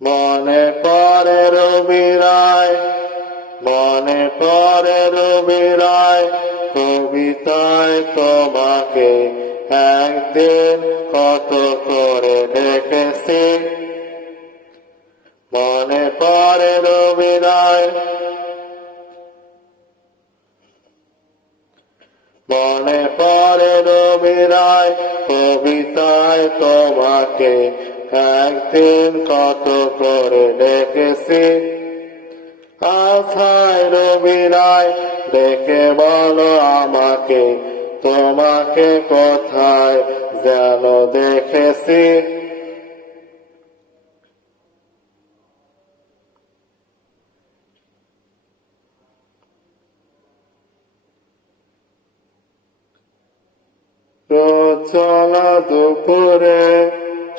মনে পড়ে রবি রায়, মনে পড়ে রবি রায়, কবিতায় তোমাকে একদিন কত করে ডেকেছি। মনে পড়ে রবি রায়, মনে পড়ে রবি রায়, কবিতায় তোমাকে একদিন কত করে ডেকেছি। আছায় রবি রায়, ডেকে বলো আমাকে, তোমাকে কোথায় যেন দেখেছি। রোদ চলা দুপুরে,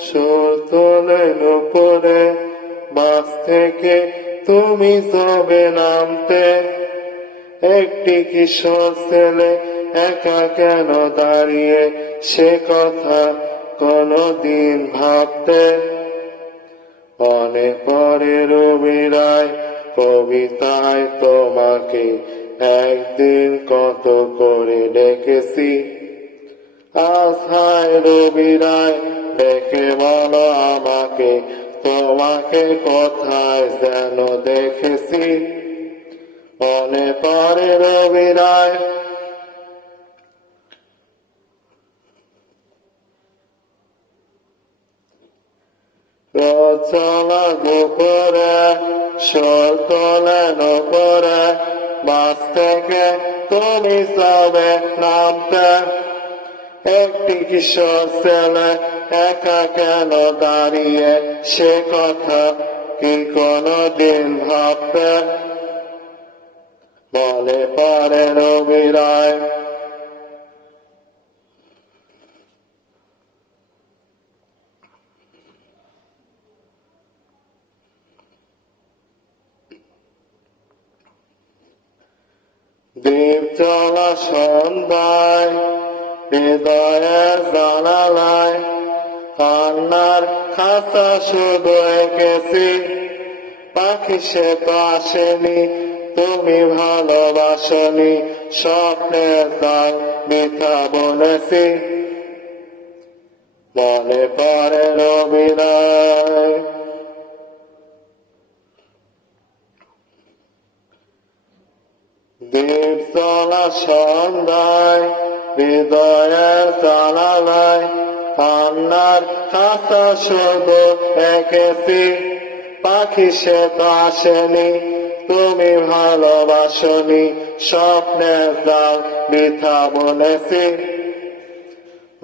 সুর তোলে নুপুরে, বাস থেকে তুমি যাবে নামতে। একটি কিশোর ছেলে একা কেন দাঁড়িয়ে, সে কথা কোনদিন ভাবতে। মনে পড়ে রবি রায়, কবিতায় তোমাকে একদিন কত করে ডেকেছি। আছায় রবি রায়, ডেকে বলো আমাকে, তোমাকে কোথায় যেন দেখেছি। মনে পড়ে রবি রায়, রোদ চলা দুপুরে, সুর তোলে নুপুরে, বাস থেকে তুমি যাবে নামতে। একটি কিশোর ছেলে একা কেন দাঁড়িয়ে, সে কথা কি কোনদিন ভাবতে। মনে পড়ে রবি রায়, দ্বীপ জ্বলা সন্ধ্যায়, হৃদয়ের জানালায় কান্নার খাতা শুধু এঁকেছি। পাখি সে তো আসেনি, তুমি ভালোবাসনি, স্বপ্নের তাল মিথ্যা বলেছি। মনে পড়ে রবি রায়, দ্বীপ জ্বলা সন্ধ্যায়, হৃদয়ের জানালায় কান্নার খাতা শুধু এঁকেছি। পাখি সে তো আসেনি, তুমি ভালোবাসনি, স্বপ্নের জাল মিথ্যা বলেছি।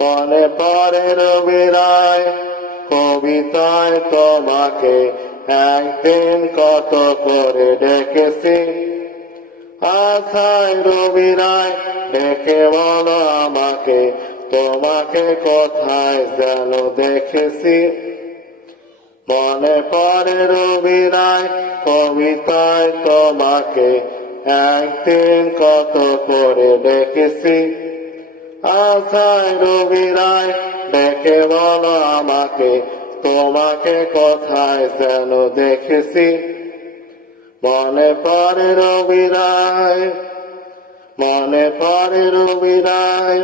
মনে পড়ে রবি রায়, কবিতায় তোমাকে একদিন কত করে ডেকেছি। আছায় রবি রায়, ডেকে বলো আমাকে, তোমাকে কোথায় যেন দেখেছি। মনে পড়ে রবি রায়, কবিতায় তোমাকে একদিন কত করে ডেকেছি। আছায় রবি রায়, ডেকে বলো আমাকে, তোমাকে কোথায় যেন দেখেছি। মনে পড়ে রবি রায়, মনে পড়ে রবি রায়।